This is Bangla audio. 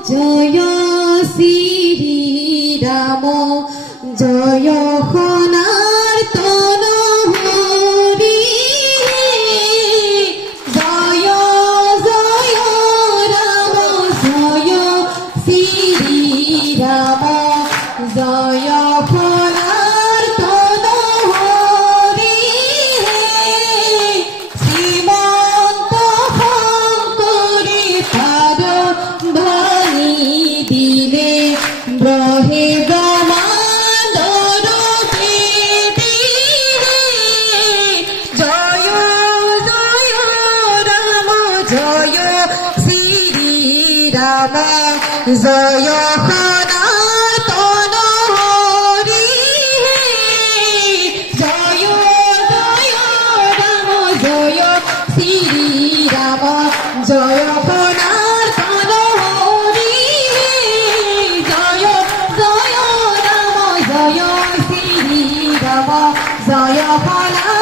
জয় শ্রীরাম জয় সনাতন হরি জয় জয় রাম জয় শ্রীরাম জয় সনাতন হরি শ্রীমন্ত শঙ্করী পাদ ভাঙি দিলে ব্রহে ব্রহ্মাণ্ডর বেদিলে জয় জয় রাম জয় শ্রীরাম জয় সনাতন হরি জয় জয় রাম জয় শ্রীরাম জয় সনাতন হরি জয় জয় রাম জয় শ্রীরাম জয় সনাতন